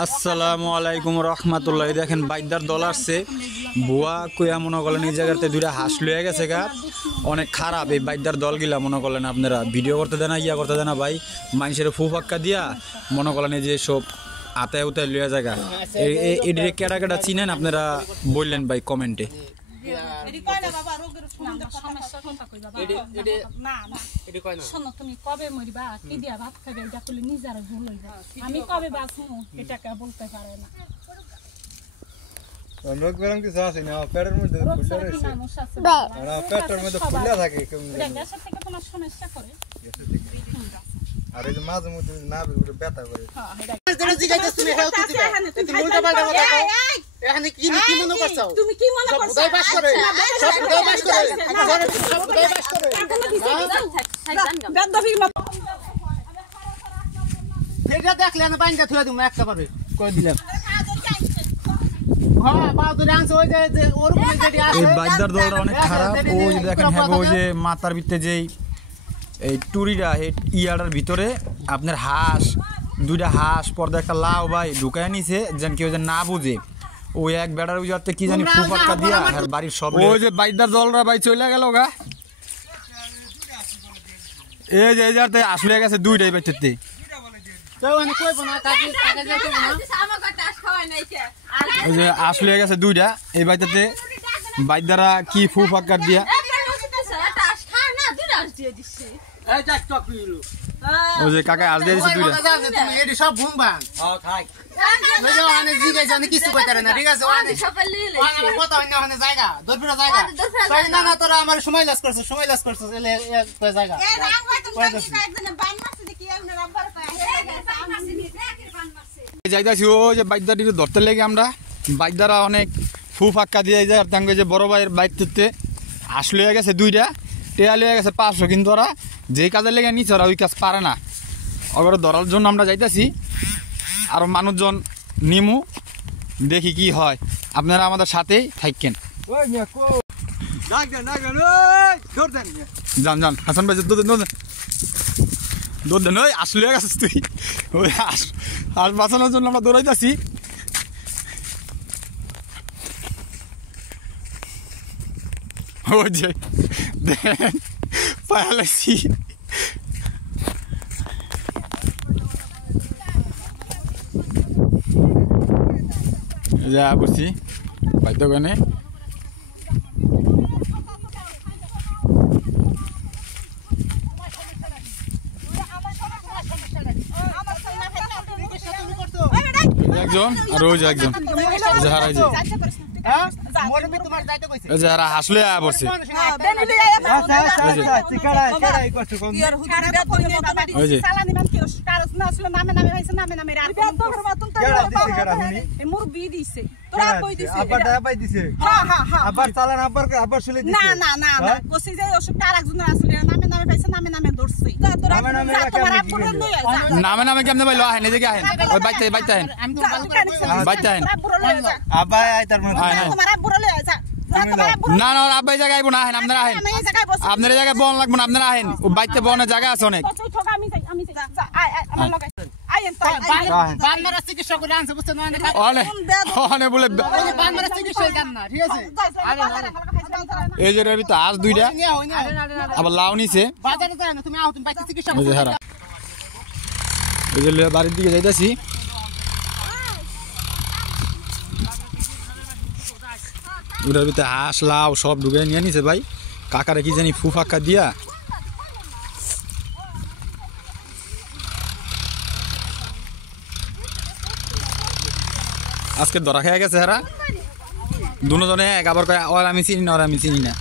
আসসালামু আলাইকুম রহমাতুল্লাহ। দেখেন বাইদার দল আসছে বুয়া কইয়া মনে করলেন এই জায়গাতে দুইটা হাঁস লইয়া গেছে গা, অনেক খারাপ এই বাইদার দলগুলা। মনে করলেন আপনারা ভিডিও করতে দেন না, ইয়া করতে দেন না ভাই, মানুষের ফু ফাক্কা দিয়া মনে করলেন এই যে সব আতায় উতায় লইয়া জায়গা। এটির কেটা কেটা চিনেন আপনারা বললেন ভাই কমেন্টে। তুমি কবে মরিবা কি দিয়া ভাত খাবে এটা করলে নিজের ভুল হইবা, আমি কবে বাঁচবো এটাকে বলতে পারে না। রোগ বেরাম কিছু আছে না, পেটের মধ্যে ফুলে রয়েছে, পেটের মধ্যে ফুলে থাকে গ্যাসের থেকে তোমার সমস্যা করে, আর এই যে মাঝে মধ্যে না বের ব্যথা করে। তুমি কি মনে করছো দেখলে না পানিটা থুয়ে দিব একটা পারবে কই দিলাম। এই বাইদার দলটা অনেক খারাপ। ওই যে দেখেন হ্যাঁ, ওই যে মাথার ভিতরে যেই এই টুরিটা ইয়াটার ভিতরে আপনার হাঁস দুইটা হাঁস পর্দা একটা লাউ ভাই ঢুকায় নিছে, যেন কেউ যেন না বুঝে ওই এক বেড়ার উজাতে কি জানি ফুপাক্কা দিয়া আর বাড়ির সব ওই যে বাইদার দলরা ভাই চলে গেল গা। এই যে এই যাতে আসলে গেছে দুইটাই বাইতে ওই যে আসলে গেছে দুইটা এই বাইতে বাইদারা কি ফুপাক্কা দিয়া ওই যে কাকা আজ দিয়ে দিছে দুইটা সব ঘুম ভাঙ কিছু করতে না, ঠিক আছে তোরা আমার সময় লাস করছো, সময় লাস করছো জায়গা যাইতাছি। ওই যে বাইদাটি ধরতে লেগে আমরা বাইদারা অনেক ফু ফাক্কা দিয়ে যায়। আর তাঙ্গে যে বড় ভাইয়ের বাইক থেকে আসলে গেছে দুইটা, টেয়া লিয়ে গেছে 500, কিন্তু ওরা যেই কাজের লেগে নিচ্ছে ওরা ওই কাজ পারে না। ওরা ধরার জন্য আমরা যাইতাছি, আরো মানুষজন নিমু, দেখি কি হয়। আপনারা আমাদের সাথেই থাকেন। যান যান হাসান ভাই দৌড় দেন। ওই আসলে গেছিস তুই, ওই হাঁস বাঁচানোর জন্য আমরা দৌড়াইতেছি। ওই যে দেখেন পালাইছি। যা বলছি বাইতে গানে একজন আর ওই যে একজন হারাই যে যারা হাসলে পড়ছে নামে নামে কেমনে ভাই আহেন এদিকে আহেন ওই বাইতে বাইতে আহেন বাইতে আহেন না না আব্বাই জায়গায় আইব না, আহেন আপনারা আহেন, আপনার জায়গায় বন লাগবো না, আপনারা আহেন বাইতে বনের জায়গা আছে অনেক। এই যে হাঁস দুইটা আবার লাউ নিছে। বাড়ির দিকে যাইতেছি। ওটার ভিতরে হাঁস লাউ সব ঢুকে নিয়ে নিছে ভাই। কাকারে কি জানি ফু ফাক্কা দিয়া আজকে ধরা খেয়ে গেছে এরা দুজনে এক। আবার কয় ওর আমি চিনি না, ওর আমি চিনি না।